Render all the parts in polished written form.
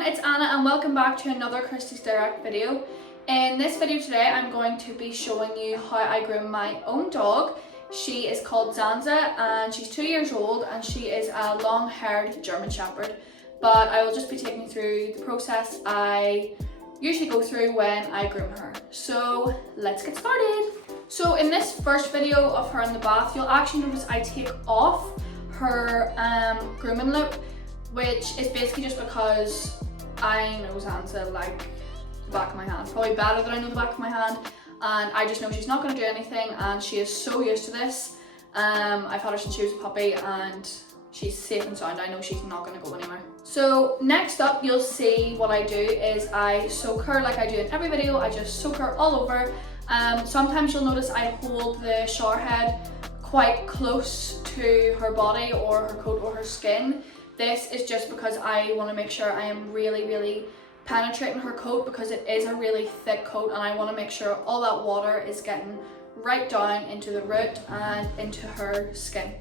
everyone, it's Anna and welcome back to another Christies Direct video. In this video today I'm going to be showing you how I groom my own dog. She is called Zanza and she's 2 years old and she is a long-haired German Shepherd. But I will just be taking you through the process I usually go through when I groom her. So let's get started. So in this first video of her in the bath, you'll actually notice I take off her grooming loop, which is basically just because I know Zanza like the back of my hand, probably better than I know the back of my hand, and I just know she's not going to do anything and she is so used to this. I've had her since she was a puppy and she's safe and sound. I know she's not going to go anywhere. So next up you'll see what I do is I soak her like I do in every video. I just soak her all over. Sometimes you'll notice I hold the shower head quite close to her body or her coat or her skin. This is just because I want to make sure I am really penetrating her coat, because it is a really thick coat and I want to make sure all that water is getting right down into the root and into her skin.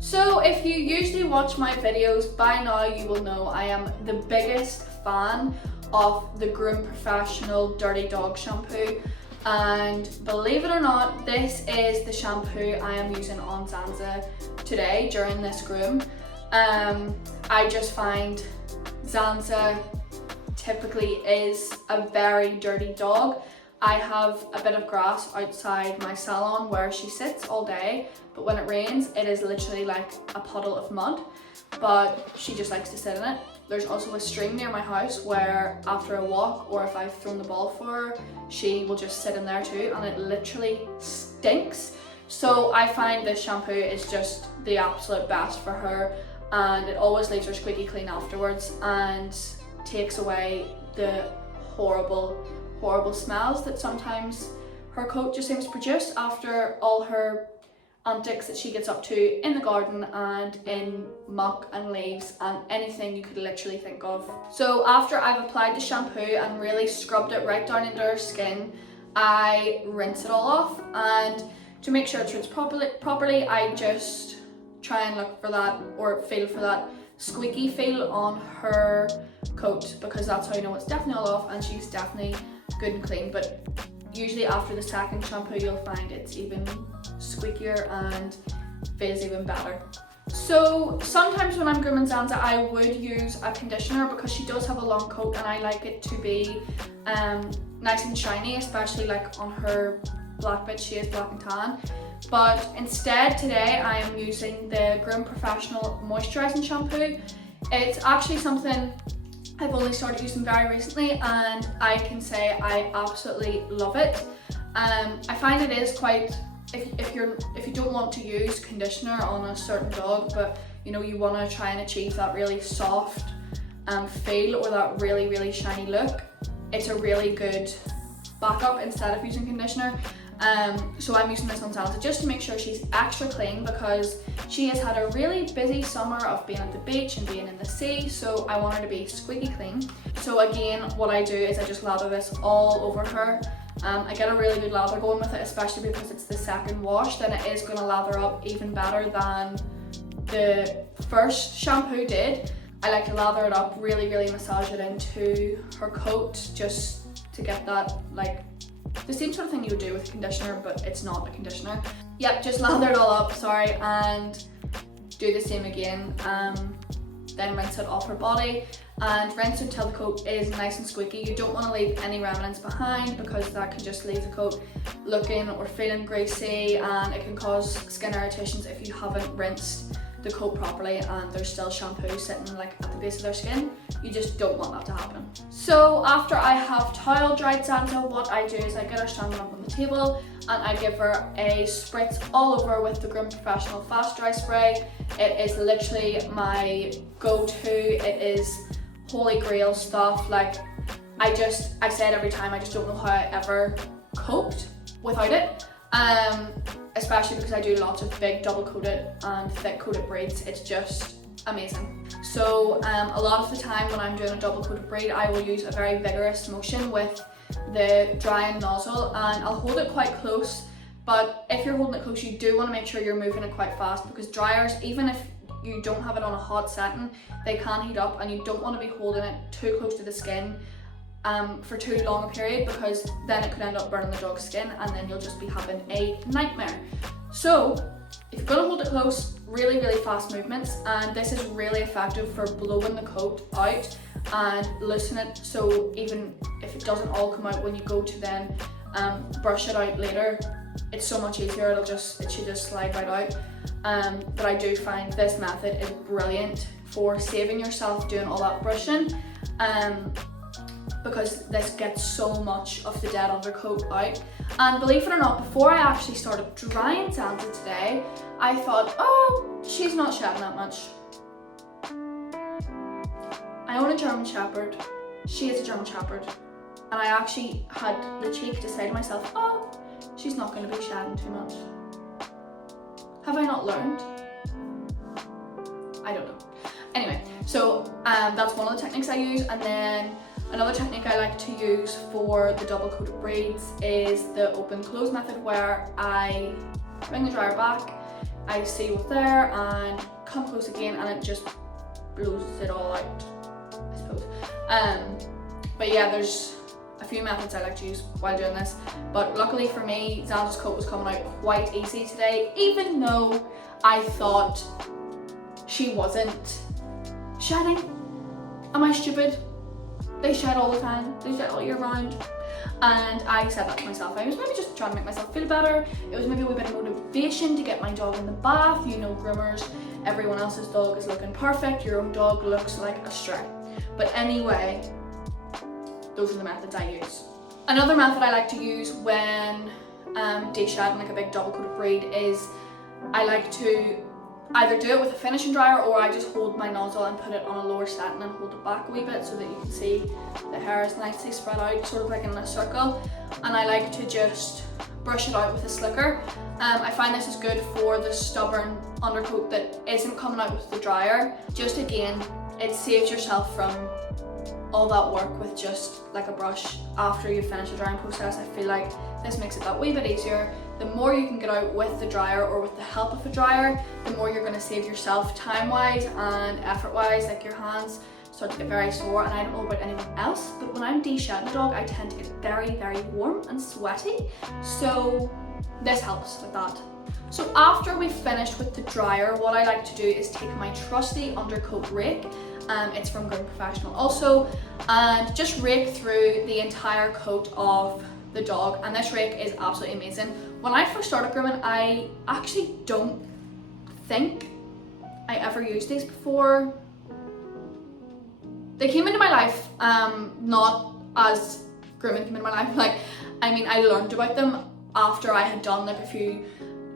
So if you usually watch my videos, by now you will know I am the biggest fan of the Groom Professional Dirty Dog Shampoo. And believe it or not, this is the shampoo I am using on Zanza today during this groom. I just find Zanza typically is a very dirty dog. I have a bit of grass outside my salon where she sits all day, but when it rains it is literally like a puddle of mud, but she just likes to sit in it. There's also a stream near my house where after a walk or if I've thrown the ball for her, she will just sit in there too, and it literally stinks. So I find this shampoo is just the absolute best for her, and it always leaves her squeaky clean afterwards and takes away the horrible smells that sometimes her coat just seems to produce after all her antics that she gets up to in the garden and in muck and leaves and anything you could literally think of. So after I've applied the shampoo and really scrubbed it right down into her skin, I rinse it all off, and to make sure it's rinsed properly I just try and look for that or feel for that squeaky feel on her coat, because that's how you know it's definitely all off and she's definitely good and clean. But usually after the second shampoo you'll find it's even squeakier and feels even better. So sometimes when I'm grooming Zanza I would use a conditioner because she does have a long coat and I like it to be nice and shiny, especially like on her black bit. She is black and tan. But instead today I am using the Groom Professional Moisturising Shampoo. It's actually something I've only started using very recently and I can say I absolutely love it. I find it is quite, if you don't want to use conditioner on a certain dog, but you know you want to try and achieve that really soft feel or that really shiny look, it's a really good backup instead of using conditioner. So I'm using this on Zanza just to make sure she's extra clean, because she has had a really busy summer of being at the beach and being in the sea, so I want her to be squeaky clean. So again, what I do is I just lather this all over her. I get a really good lather going with it, especially because it's the second wash, then it is going to lather up even better than the first shampoo did. I like to lather it up, really massage it into her coat just to get that like the same sort of thing you would do with conditioner, but it's not a conditioner. Yep, just lather it all up, sorry, and do the same again. Then rinse it off her body and rinse until the coat is nice and squeaky. You don't want to leave any remnants behind because that can just leave the coat looking or feeling greasy, and it can cause skin irritations if you haven't rinsed the coat properly and there's still shampoo sitting like at the base of their skin. You just don't want that to happen. So after I have towel dried Zanza, what I do is I get her standing up on the table and I give her a spritz all over with the Groom Professional Fast Dry Spray. It is literally my go-to. It is holy grail stuff. Like I say it every time, I just don't know how I ever coped without it. Especially because I do lots of big double coated and thick coated braids. It's just amazing. So a lot of the time when I'm doing a double coated braid I will use a very vigorous motion with the drying nozzle and I'll hold it quite close, but if you're holding it close you do want to make sure you're moving it quite fast, because dryers, even if you don't have it on a hot setting, they can heat up, and you don't want to be holding it too close to the skin for too long a period, because then it could end up burning the dog's skin and then you'll just be having a nightmare. So if you're going to hold it close, really fast movements, and this is really effective for blowing the coat out and loosen it, so even if it doesn't all come out when you go to then brush it out later, it's so much easier. It should just slide right out. But I do find this method is brilliant for saving yourself doing all that brushing, because this gets so much of the dead undercoat out. And believe it or not, before I actually started drying Zanza today, I thought, oh, she's not shedding that much. I own a German Shepherd. She is a German Shepherd. And I actually had the cheek to say to myself, oh, she's not going to be shedding too much. Have I not learned? I don't know. Anyway, so that's one of the techniques I use. And then another technique I like to use for the double coated braids is the open close method, where I bring the dryer back, I see what's there and come close again, and it just blows it all out, I suppose. But yeah, there's a few methods I like to use while doing this, but luckily for me, Zanza's coat was coming out quite easy today, even though I thought she wasn't shedding. Am I stupid? They shed all the time, they shed all year round. And I said that to myself. I was maybe just trying to make myself feel better. It was maybe a wee bit of motivation to get my dog in the bath. You know, groomers, everyone else's dog is looking perfect, your own dog looks like a stray. But anyway, those are the methods I use. Another method I like to use when deshedding like a big double coated braid is I like to either do it with a finishing dryer, or I just hold my nozzle and put it on a lower setting and hold it back a wee bit so that you can see the hair is nicely spread out, sort of like in a circle. And I like to just brush it out with a slicker. I find this is good for the stubborn undercoat that isn't coming out with the dryer. Just again, it saves yourself from all that work with just like a brush after you finish the drying process. I feel like this makes it that wee bit easier. The more you can get out with the dryer or with the help of a dryer, the more you're going to save yourself time-wise and effort-wise. Like your hands start to get very sore, and I don't know about anyone else, but when I'm deshedding a dog, I tend to get very warm and sweaty, so this helps with that. So after we've finished with the dryer, what I like to do is take my trusty undercoat rake. It's from Groom Professional also, and just rake through the entire coat of the dog, and this rake is absolutely amazing. When I first started grooming, I actually don't think I ever used these before. They came into my life not as grooming came into my life, like, I mean, I learned about them after I had done like a few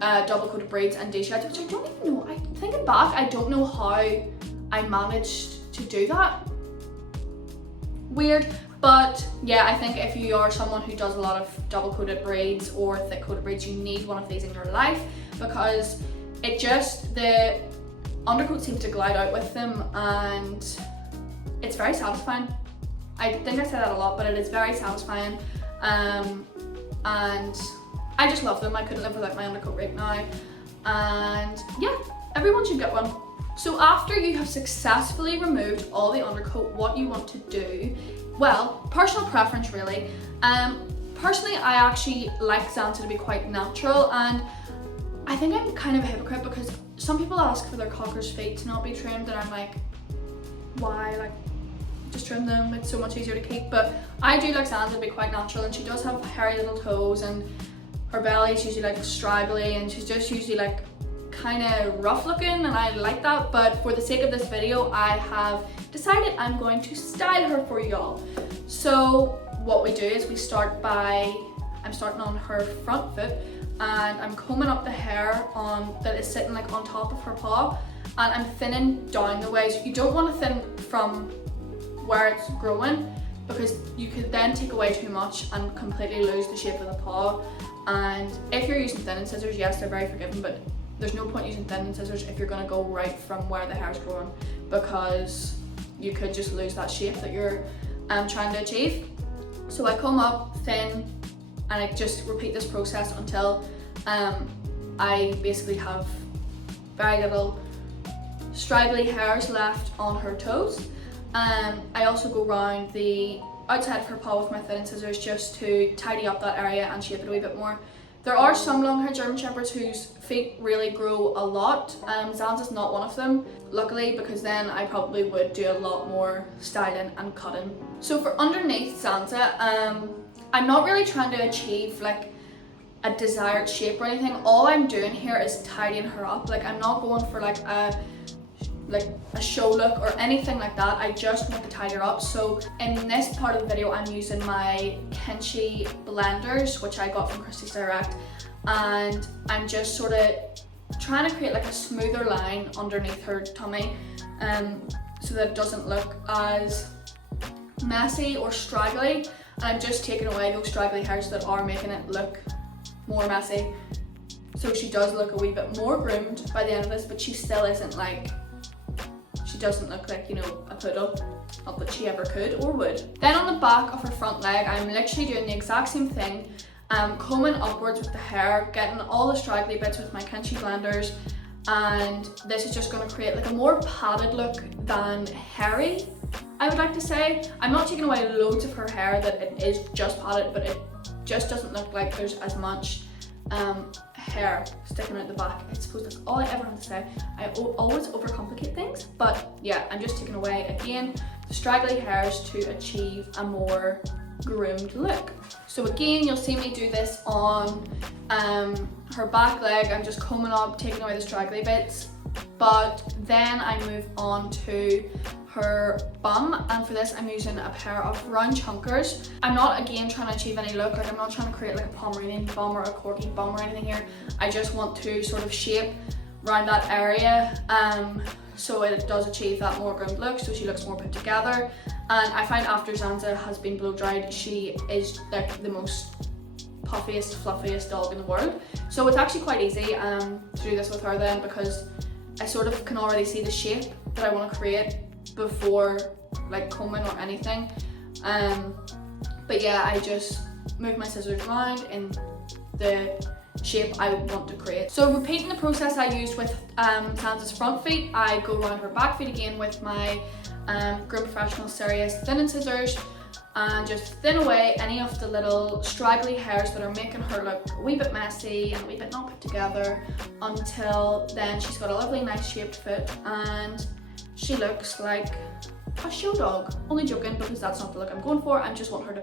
double coated braids and desheds, which I don't even know, thinking back, I don't know how I managed to do that. Weird. But yeah, I think if you are someone who does a lot of double coated braids or thick coated braids, you need one of these in your life, because it just, the undercoat seems to glide out with them, and it's very satisfying. I think I say that a lot, but it is very satisfying, and I just love them. I couldn't live without my undercoat rake now, and yeah, everyone should get one. So after you have successfully removed all the undercoat, what you want to do, well, personal preference really. Personally, I actually like Zanza to be quite natural, and I think I'm kind of a hypocrite because some people ask for their cocker's feet to not be trimmed, and I'm like, why? Like, just trim them, it's so much easier to keep. But I do like Zanza to be quite natural, and she does have hairy little toes, and her belly's usually like straggly, and she's just usually like kind of rough looking, and I like that. But for the sake of this video, I have decided I'm going to style her for y'all. So what we do is we start by, I'm starting on her front foot, and I'm combing up the hair that is sitting like on top of her paw, and I'm thinning down the way. So you don't want to thin from where it's growing, because you could then take away too much and completely lose the shape of the paw. And if you're using thinning scissors, yes, they're very forgiving, but there's no point using thinning scissors if you're going to go right from where the hair's growing, because you could just lose that shape that you're trying to achieve. So I comb up, thin, and I just repeat this process until I basically have very little straggly hairs left on her toes. I also go round the outside of her paw with my thinning scissors just to tidy up that area and shape it a wee bit more. There are some long-haired German Shepherds whose feet really grow a lot. Zanza's not one of them, luckily, because then I probably would do a lot more styling and cutting. So for underneath Zanza, I'm not really trying to achieve like a desired shape or anything. All I'm doing here is tidying her up. Like, I'm not going for like a show look or anything like that. I just want to tidy her up. So in this part of the video, I'm using my Kimchi blenders, which I got from Christies Direct, and I'm just sort of trying to create like a smoother line underneath her tummy, so that it doesn't look as messy or straggly. And I'm just taking away those straggly hairs that are making it look more messy, so she does look a wee bit more groomed by the end of this, but she still isn't like, she doesn't look like, you know, a poodle. Not that she ever could or would. Then on the back of her front leg, I'm literally doing the exact same thing. Combing upwards with the hair, getting all the straggly bits with my Kimchi blenders, and this is just going to create like a more padded look than hairy, I would like to say. I'm not taking away loads of her hair, that it is just padded, but it just doesn't look like there's as much hair sticking out the back. I suppose that's all I ever have to say. I always overcomplicate things, but yeah, I'm just taking away again the straggly hairs to achieve a more groomed look. So again, you'll see me do this on her back leg. I'm just combing up, taking away the straggly bits, but then I move on to her bum, and for this I'm using a pair of round chunkers. I'm not again trying to achieve any look, like I'm not trying to create like a Pomeranian bum or a Corgi bum or anything here. I just want to sort of shape around that area, so it does achieve that more groomed look, so she looks more put together. And I find after Zanza has been blow dried, she is like the most puffiest, fluffiest dog in the world. So it's actually quite easy to do this with her then, because I sort of can already see the shape that I want to create before like combing or anything. But yeah, I just move my scissors around in the shape I want to create. So repeating the process I used with Zanza's front feet, I go around her back feet again with my Groom Professional Serious thinning scissors, and just thin away any of the little straggly hairs that are making her look a wee bit messy and a wee bit not put together, until then she's got a lovely nice shaped foot and she looks like a show dog. Only joking, because that's not the look I'm going for. I just want her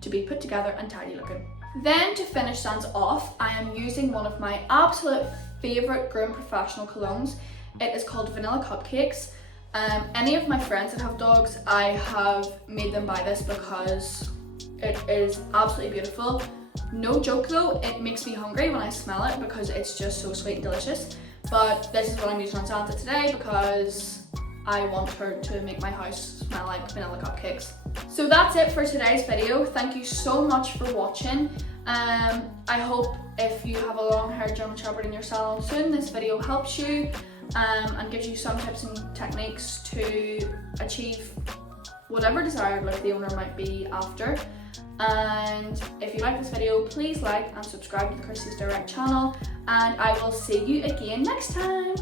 to be put together and tidy looking. Then to finish Zanza off, I am using one of my absolute favourite Groom Professional colognes. It is called Vanilla Cupcakes. Any of my friends that have dogs, I have made them buy this because it is absolutely beautiful. No joke though, it makes me hungry when I smell it because it's just so sweet and delicious. But this is what I'm using on Zanza today because I want her to make my house smell like vanilla cupcakes. So that's it for today's video. Thank you so much for watching. I hope if you have a long-haired German Shepherd in your salon soon, this video helps you and gives you some tips and techniques to achieve whatever desired look the owner might be after. And if you like this video, please like and subscribe to the Christies Direct channel, and I will see you again next time.